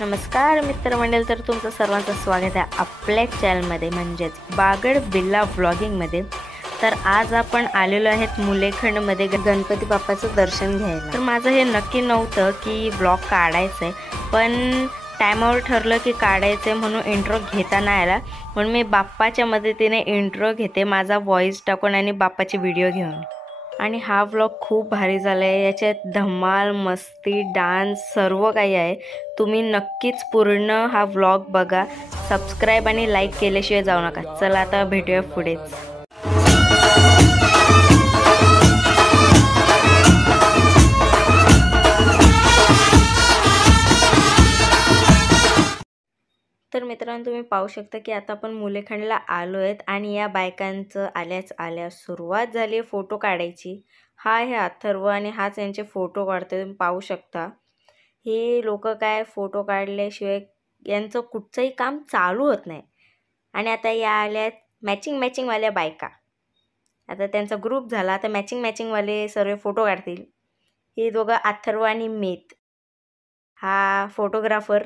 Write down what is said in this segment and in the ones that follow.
नमस्कार मित्रमंडळ, तर तुमचं सर्वांचं स्वागत आहे आपल्या चॅनलमध्ये म्हणजेच बागड बिल्ला व्लॉगिंगमध्ये। तर आज आपण आलेलो आहेत मुलेखंडमध्ये गणपती बाप्पाचं दर्शन घ्यायला। तर माझं हे नक्की नव्हतं की व्लॉग काढायचं आहे, पण टायमावर ठरलं की काढायचं आहे म्हणून इंट्रो घेता नाही आला, म्हणून मी बाप्पाच्या मदतीने इंट्रो घेते, माझा व्हॉइस टाकून आणि बाप्पाची व्हिडिओ घेऊन। आणि हा व्लॉग खूप भारी झाला आहे, याच्यात धमाल, मस्ती, डान्स सर्व काही आहे। तुम्ही नक्कीच पूर्ण हा व्लॉग बघा, सबस्क्राईब आणि लाईक केल्याशिवाय जाऊ नका। चला आता भेटूया पुढेच। तर मित्रांनो, तुम्ही पाहू शकता की आता आपण मुलेखंडला आलो आहेत आणि या बायकांचं आल्या सुरुवात झाली फोटो काढायची। हा आहे अथर्व आणि हाच यांचे फोटो काढतोय, तुम्ही पाहू शकता। हे लोक काय फोटो काढल्याशिवाय यांचं कुठचंही काम चालू होत नाही। आणि आता या आल्यात मॅचिंगवाल्या बायका, आता त्यांचा ग्रुप झाला, आता मॅचिंगवाले सर्व फोटो काढतील। हे दोघं अथर्व आणि मीत, हा फोटोग्राफर।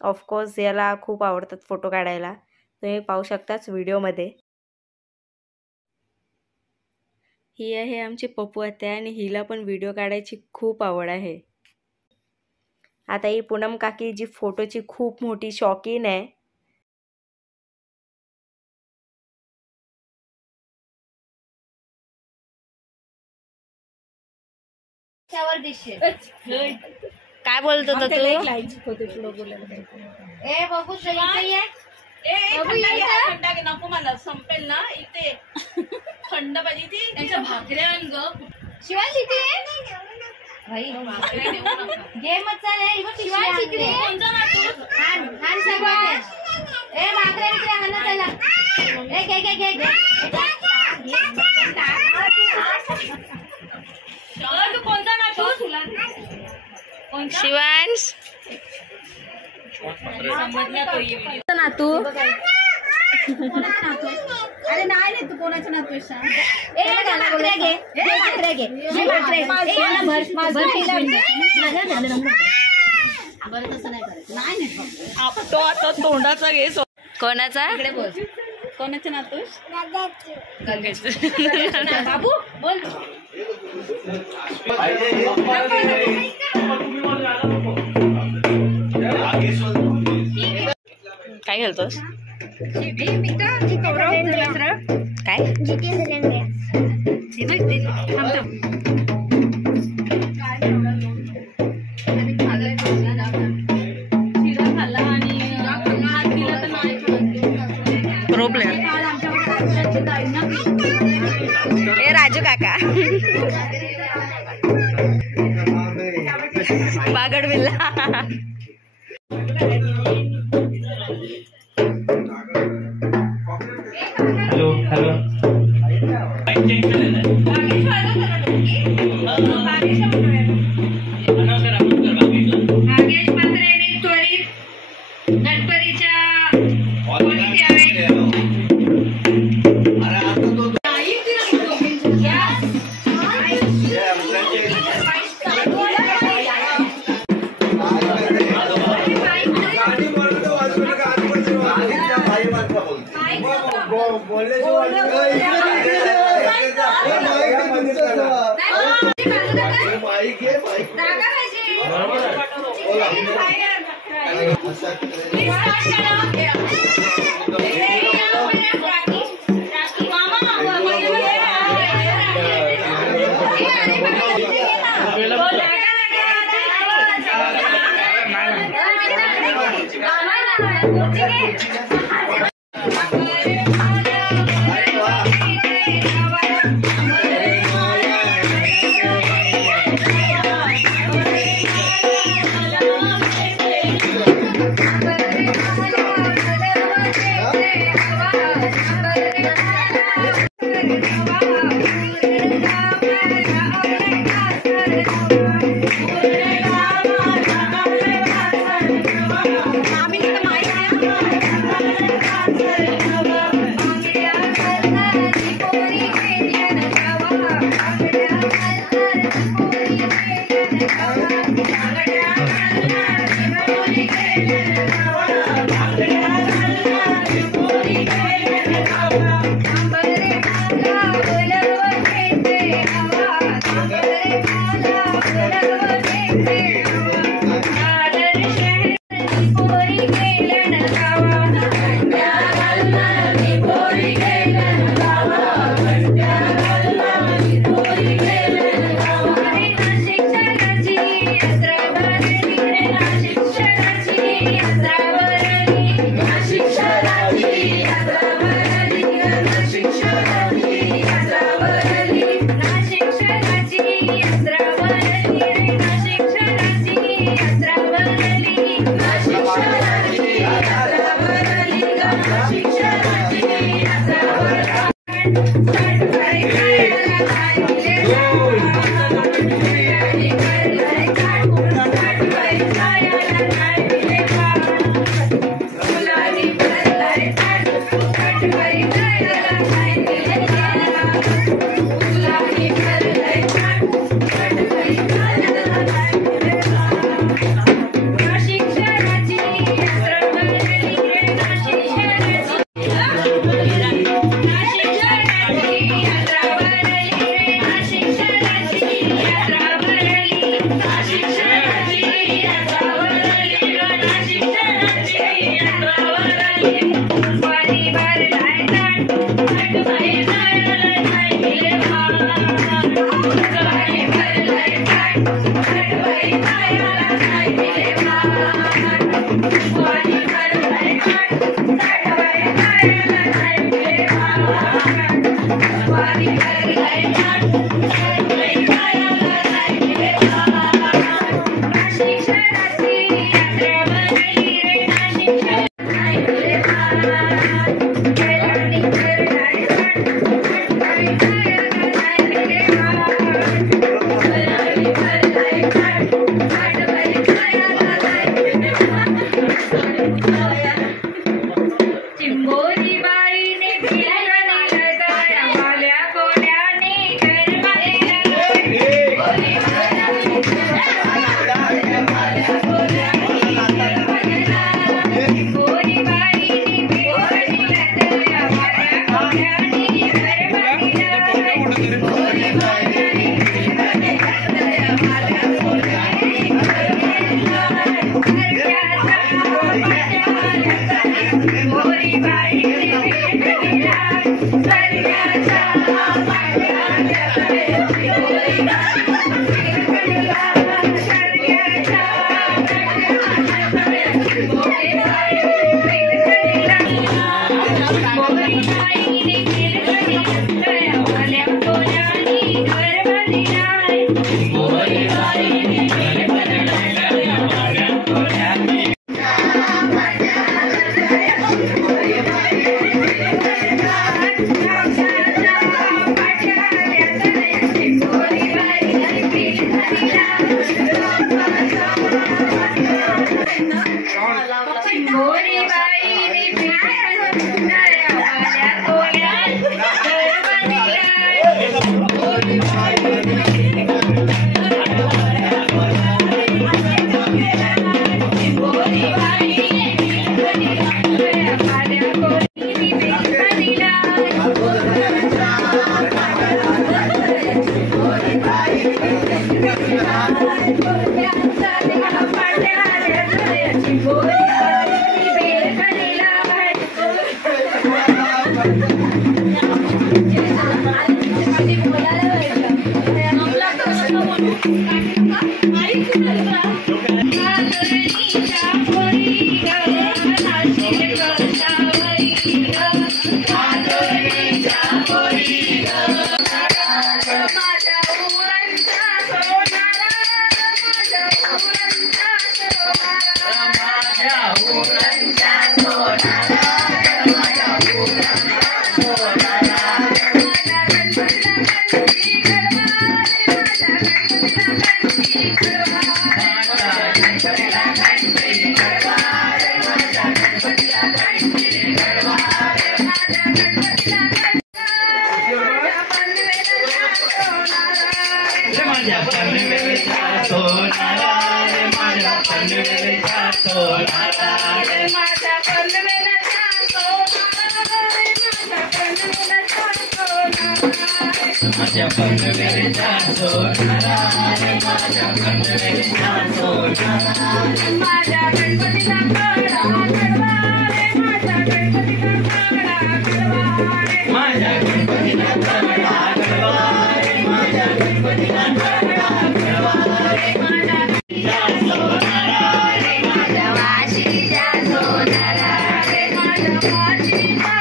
ऑफकोर्स याला खूप आवडतात फोटो काढायला, तुम्ही पाहू शकताच व्हिडिओमध्ये। ही आहे आमची पप्पू आत्या आणि हिला पण व्हिडिओ काढायची खूप आवड आहे। आता ही पूनम काकी जी फोटोची खूप मोठी शौकीन आहे। काय बोलतो तू? ए बघू नको मला संपेल ना इथे थंड पाहिजे ती त्यांच्या भाकऱ्या ग शिवाय गेमच चालेल तू कोणता नातू? शिवांश नातू? अरे नाही तू कोणाच्या नातू तो आता तोंडाचा घे। कोणाचा? कोणाच्या नातू? बाबू बोल। काय घालतोस? काय प्रो प्लेयर ए राजू काका बागड बिल्ला। माझ्या माझ्या पनवेलचा सोनारा रे माझ्या पनवेलचा सोनारा माझ्या गणपतीचा कडा कडवा रे माझ्या गणपतीचा कडा कडवा रे माझ्या गणपतीचा कडा कडवा रे माझ्या गणपतीचा कडा कडवा रे माझ्या सोनारा रे माझ्या वाशीच्या सोनारा रे माझ्या वाशीच्या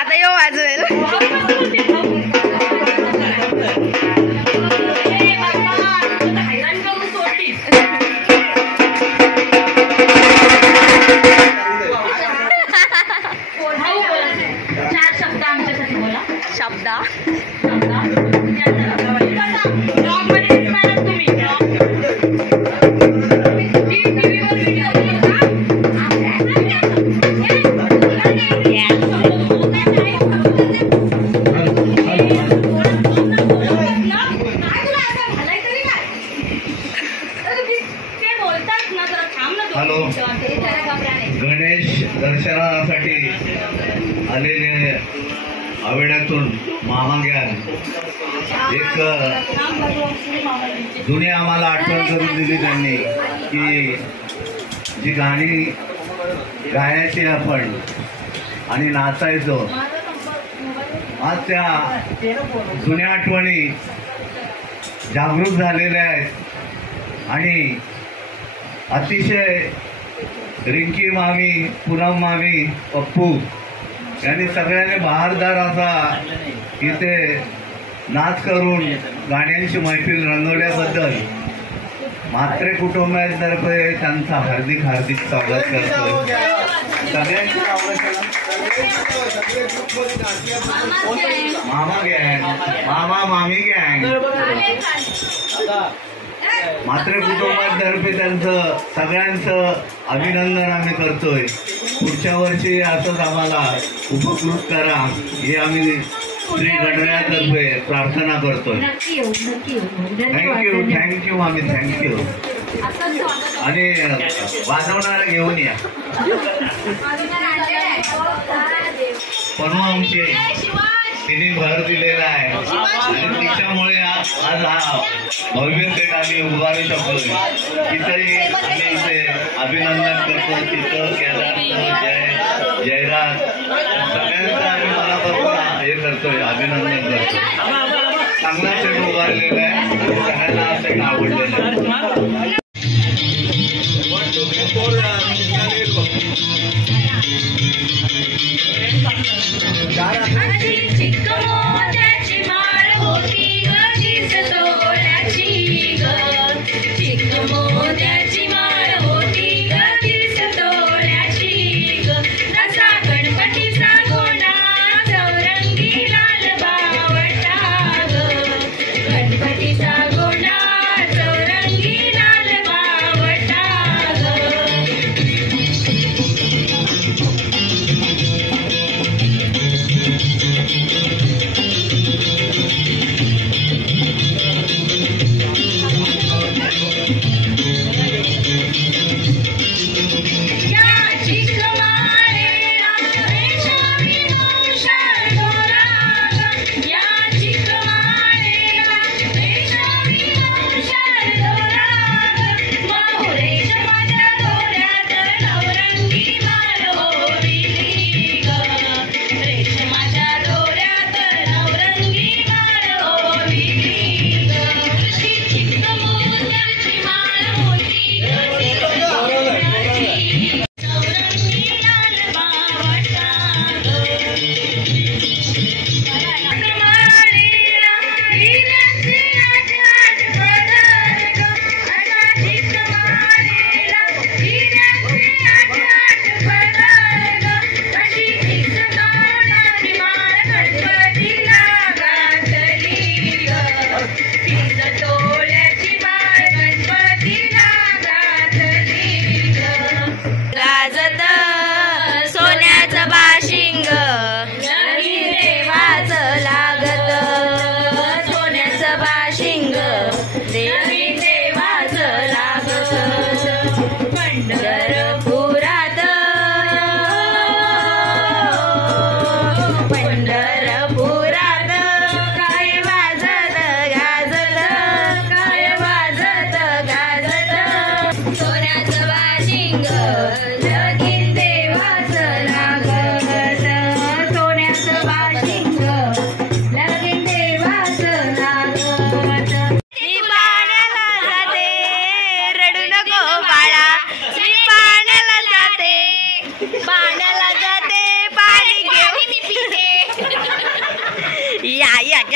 आता येऊ वाजवेल. शब्दा हॅलो, गणेश दर्शनासाठी आलेले आवेड्यातून मामा घ्याल एक जुनी आम्हाला आठवण करून दिली त्यांनी की जी गाणी गायची आपण आणि नाचायचो. आज त्या जुन्या आठवणी जागृत झालेल्या आहेत आणि अतिशय रिंकी मामी, पूनम मामी, पप्पू यांनी सगळ्यांनी बहारदार असा इथे नाच करून गाण्यांची मैफिल रंगवल्याबद्दल म्हात्रे कुटुंबातर्फे त्यांचा हार्दिक हार्दिक स्वागत करतो. सगळ्यांची मामा गँग, मामा मामी गँग, म्हात्रे कुटुंबातर्फे त्यांचं सगळ्यांचं अभिनंदन आम्ही करतोय. पुढच्या वर्षी असंच आम्हाला उपकृत करा ही आम्ही श्री गणरायातर्फे प्रार्थना करतोय. थँक्यू आम्ही थँक्यू. आणि वाजवणारा घेऊन या. पनू तिने भर दिलेला आहे आणि तिच्यामुळे आज हा भव्य सेट आम्ही उभारू शकतो. तिथंही आम्ही इथे अभिनंदन करतो. तिथं केदारचं, जयराज सगळ्यांचं आम्ही मनापासून हे करतोय, अभिनंदन करतो. चांगला सेट उभारलेला आहे, सगळ्यांना हा सेट आवडलेला आहे. चिक्कमोद्याची माळ होती ग तीस तोळ्याची ग. चिक्कमोद्याची माळ होती ग तीस तोळ्याची ग. तसा गणपतीचा गोंडा चौरंगी लाल बावटा ग. गणपतीचा गोंडा चौरंगी लाल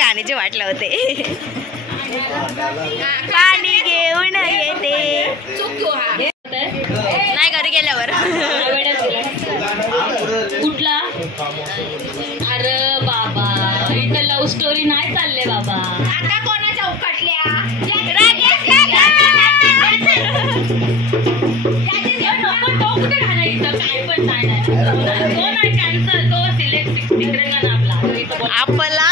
गाण्याची वाट लावते. पाणी घेऊन येते नाही घरी गेल्यावर. कुठला? अरे बाबा इथं लव्ह स्टोरी नाही चालले बाबा. आता कोणाच्या उकटल्या तो कुठे घालायचं काय पण नाही. तो नाही कॅन्सल. तो सिलेक्ट तिकडे आपला आपला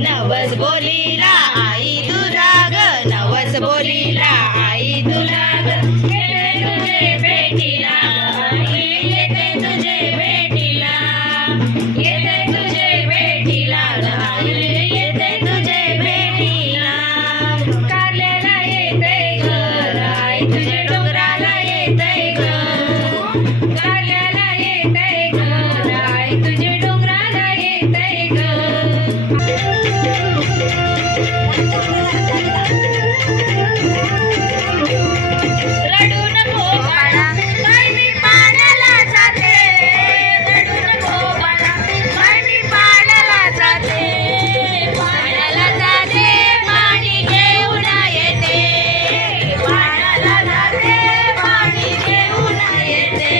नवस बोलीला आई तुला ग, नवस बोलीला आई तुला ग, तुझे भेटीला येते तुझे भेटीला, येते तुझे भेटीला येते तुझे भेटीला. कारल्याला येते ग आई तुझे डोंगराला येते ग, कारल्याला येते ग आई तुझे डोंगराला येते ग. रडू नको बाळा बाई मी पाण्याला जाते, रडू नको बाळा बाई मी पाण्याला जाते, पाण्याला जाते पाणी घेऊन येते, पाण्याला जाते पाणी घेऊन येते.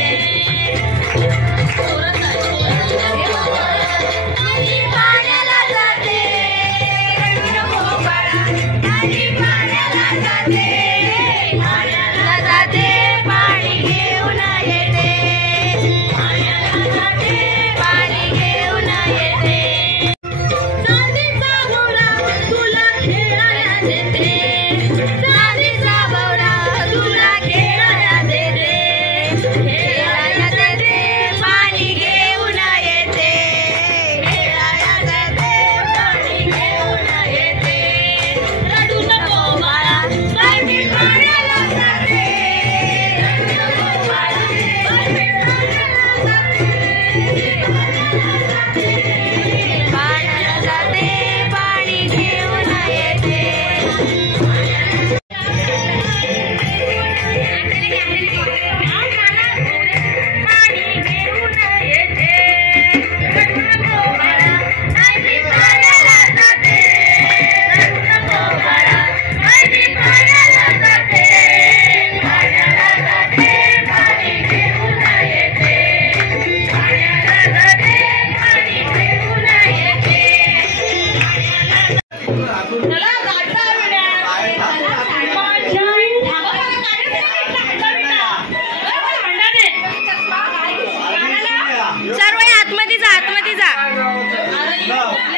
जा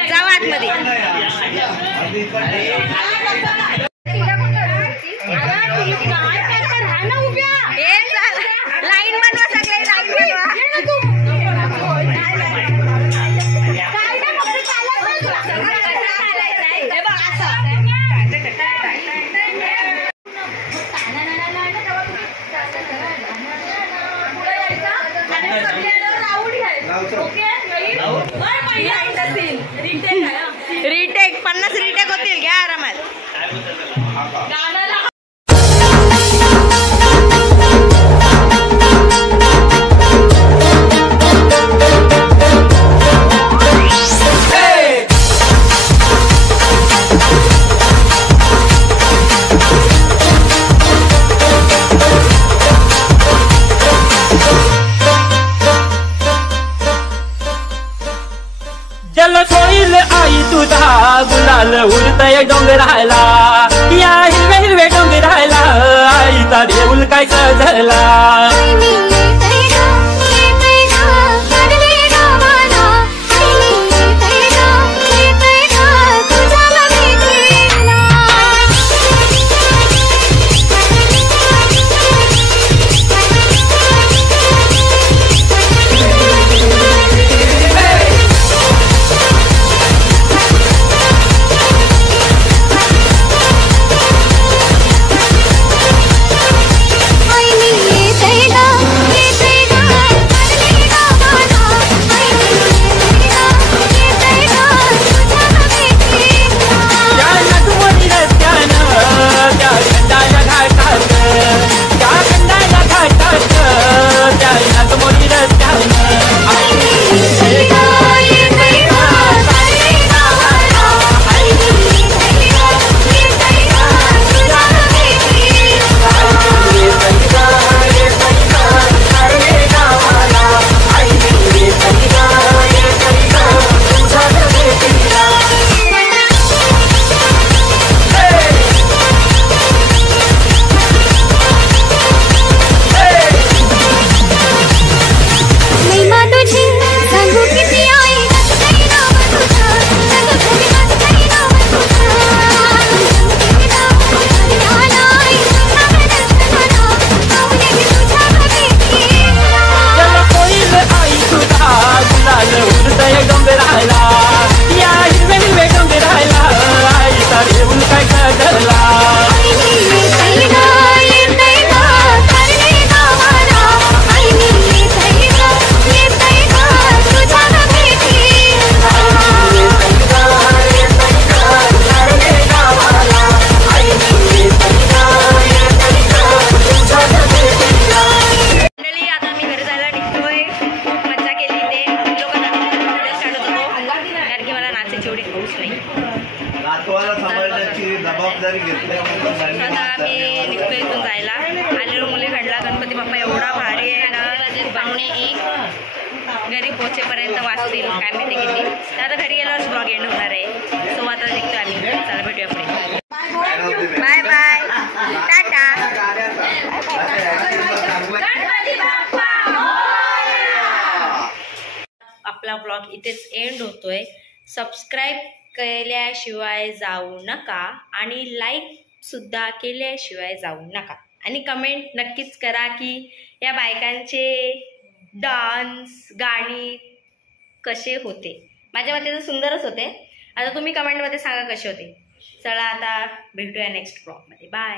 जाऊ आतमध्ये. लाईन बनवा सगळे लाईन बनवा. रिटेक 50 रिटेक होतील घ्या आरामात. जल सोईल आई तुझा गुलाल उडतय डोंगराला, या हिरवे हिरवे डोंगराला आईचा देऊल काय सजला. जबाबदारी घेतल्यामुळे आता आम्ही निघतो इथून जायला. आलेलो मुलेखंडला गणपती बाप्पा एवढा भारी आहे ना, पाहुणे 1 घरी पोहोचेपर्यंत वाचतील काय माहिती किती. तर आता घरी गेल्यावर ब्लॉग एंड होणार आहे. सो आता निघतो आम्ही. चला भेटूया पुढे. Bye bye tata. आपला ब्लॉग इथेच एंड होतोय. सबस्क्राईब केल्याशिवाय जाऊ नका आणि लाईक सुद्धा केल्याशिवाय जाऊ नका आणि कमेंट नक्कीच करा की या बायकांचे डान्स गाणी कसे होते. माझ्या मते तर सुंदरच होते. आता तुम्ही कमेंटमध्ये सांगा कसे होते. चला आता भेटूया नेक्स्ट ब्लॉगमध्ये. बाय.